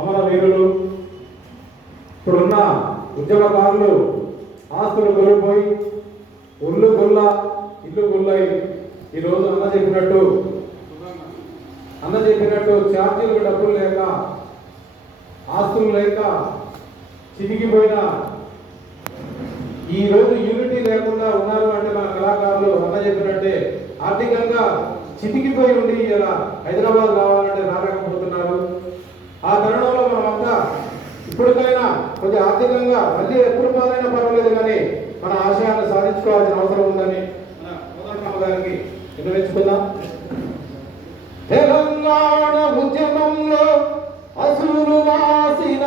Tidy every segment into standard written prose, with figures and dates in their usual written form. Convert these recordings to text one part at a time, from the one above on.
అమరవీరులు ఇప్పుడున్న ఉద్యమకారులు ఆస్తులు కోల్పోయి ఒళ్ళు గుల్ల ఇల్లు గుల్లై ఈరోజు అన్న చెప్పినట్టు ఛార్జీలకు డబ్బులు లేక ఆస్తులు లేక చినిగిపోయిన ఈరోజు యూనిటీ లేకుండా ఉన్నారు అంటే మన కళాకారులు అన్న చెప్పినట్టే ఆర్థికంగా చితికిపోయి ఉండి ఇలా హైదరాబాద్ రావాలంటే రాలేకపోతున్నారు. ఆ తరుణంలో మనమంతా ఇప్పటికైనా కొంచెం ఆర్థికంగా మళ్ళీ ఎప్పుడు పాలైనా పర్వాలేదు కానీ మన ఆశయాన్ని సాధించుకోవాల్సిన అవసరం ఉందని మన కోదండరామ గారికి విన్నవించుకుందాం. తెలంగాణ ఉద్యమంలో అసులు వాసిన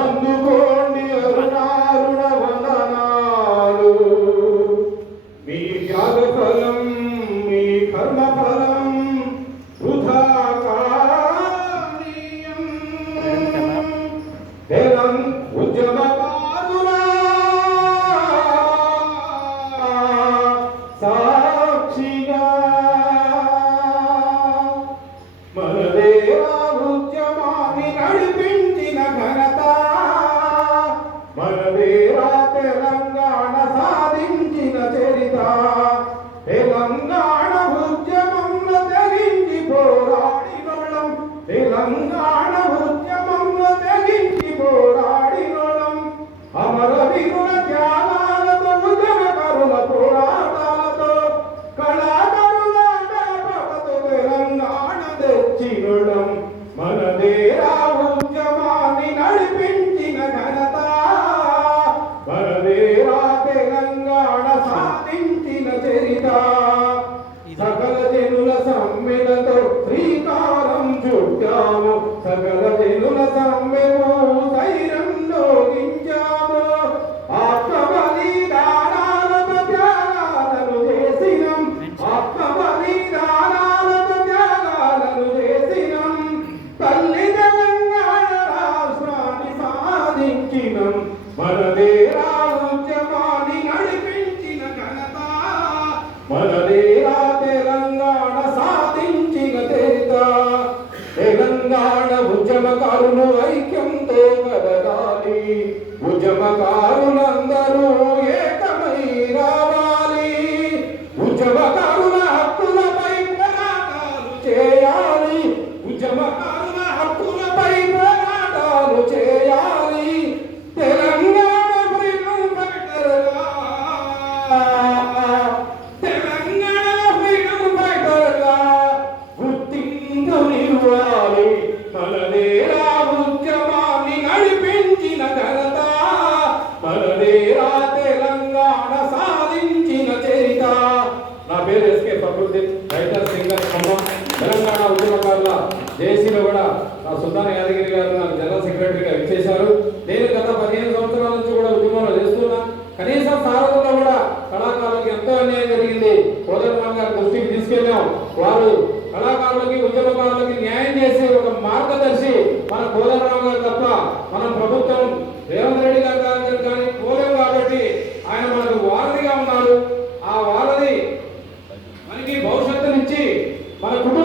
అందుకోండి అరుణారుణ వందనాలు. మీ త్యాగ ఫలం మీ కర్మ ఫలం వృథా కానీయం. ఉద్యమకారుల సాక్షిగా మనదేవా ఉద్యమాన్ని నడిపించిన ఘనత మనదేవా తెలంగాణ సాధించిన చరిత. తెలంగాణ ఉద్యమంలో తెగించి పోరాడినోళం తెలంగాణ ఉద్యమంలో తెగించి పోరాడినోళం అమరవీరుల త్యాగాలతో ఉద్యమకారుల పోరాటాలతో కళాకారుల డాపతో తెలంగాణ తెచ్చినోళం మనదేరా ఉద్యమాన్ని నడిపించిన ఘనత మనదేరా తెలంగాణ సాధించిన చరిత. సకల జనుల సమ్మెలతో శ్రీకారం చుట్టాము సకల జనుల సమ్మెము ధైర్యం లోగించాము. ఆత్మ బలిదానాలతో త్యాగాలను చేసినం ఆత్మ బలిదానాలతో త్యాగాలను చేసినం. తల్లి తెలంగాణ రాష్ట్రాన్ని సాధించినం మనదేరా ఉద్యమాన్ని నడిపించిన ఘనత మనదేరా తెలంగాణ సాధించిన చరిత. తెలంగాణ ఉద్యమకారులు ఐక్యంతో కదలాలి ఉద్యమకారులందరూ ఏకమై రావాలి. ఉద్యమకారుల హక్కులపై పోరాటాలు చేయాలి ఉద్యమకారుల హక్కులపై పోరాటాలు చేయాలి. తెలంగాణ ఫ్రీడమ్ ఫైటర్గా తెలంగాణ ఫ్రీడమ్ ఫైటర్గా గుర్తింపునివ్వాలి. మనదేరా ఉద్యమాన్ని నడిపించిన ఘనత మనదేరా తెలంగాణ సాధించిన చరిత. నా పేరు SK Fakruddin, writer singer Khammam. Telangana ఉద్యమకారుల జేసీలో కూడా నా సుల్తాన్ యాదగిరి గారు నాకు జనరల్ సెక్రటరీగా ఇచ్చేశారు. నేను గత 15 సంవత్సరాల నుంచి కూడా ఉద్యమంలో చేస్తున్నా. కనీసం సారథంలో కూడా కళాకారులకు ఎంతో అన్యాయం జరిగింది. కోదండరామ గారి దృష్టికి తీసుకెళ్ళాం. వారు కళాకారులకి ఉద్యమకారులకి న్యాయం చేసే ఒక మార్గదర్శి మన కోదండరామ గారు తప్ప మనం ప్రభుత్వం రేవంత్ రెడ్డి గారు కానీ పోలేం. కాబట్టి ఆయన మనకు వారధిగా ఉన్నారు. ఆ వారధి మనకి భవిష్యత్తునిచ్చి మన కుటుంబ